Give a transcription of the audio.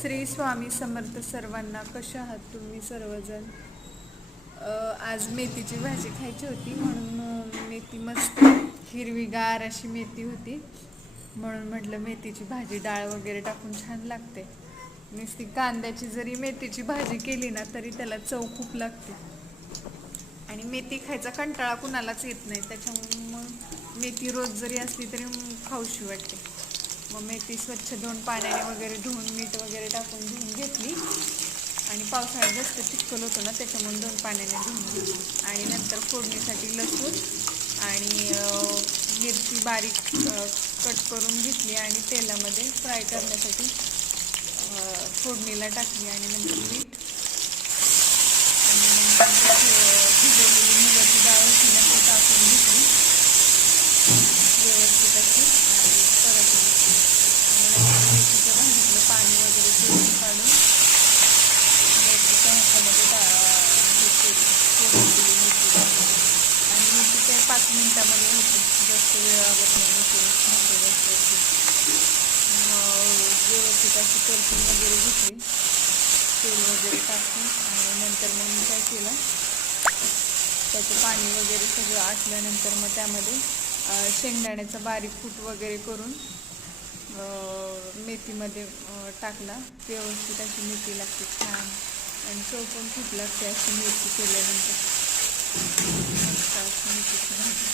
श्री स्वामी समर्थ सर्वांना. कशा आहात तुम्ही सर्वजण? आज मेथीची भाजी खायची होती म्हणून मेथी मस्त हिरवीगार अशी मेथी होती म्हणून म्हटलं मेथीची भाजी डाळ वगैरे टाकून छान लागते. नुसती कांद्याची जरी मेथीची भाजी केली ना तरी त्याला चव खूप लागते आणि मेथी खायचा कंटाळा कुणालाच येत नाही. त्याच्यामुळे मग मेथी रोज जरी असली तरी खाऊशी वाटते. मग मेथी स्वच्छ धुवून पाण्याने वगैरे धुवून मीठ वगैरे टाकून धुवून घेतली आणि पावसाळ्यात जास्त चिखल होतो ना त्याच्यामुळे 2 पाण्याने धुवून घेतली. आणि नंतर फोडणीसाठी लसूण आणि मिरची बारीक कट करून घेतली आणि तेलामध्ये फ्राय करण्यासाठी फोडणीला टाकली आणि नंतर मीठ आणि नंतर भिजवलेली मुगाची डाळ होती ना ती टाकून घेतली व्यवस्थित अशी आणि परतली. मेथीच्या भाजीतलं पाणी वगैरे पिळून काढून मेथीच्या ह्याच्यामध्ये फोडून दिली मेथी आणि मेथी काय 5 मिनिटामध्ये होती. जास्त वेळ लागत नाही मेथी व्यवस्थित अशी परतून वगैरे घेतली तेल वगैरे टाकून. आणि नंतर मग मी काय केलं त्याचं पाणी वगैरे सगळं आटल्यानंतर मग त्यामध्ये शेंगदाण्याचा बारीक कूट वगैरे करून मेथीमध्ये टाकला. व्यवस्थित अशी मेथी लागते छान आणि चव पण खूप लागते अशी मेथी केल्यानंतर. मस्त अशी मेथीची भाजी.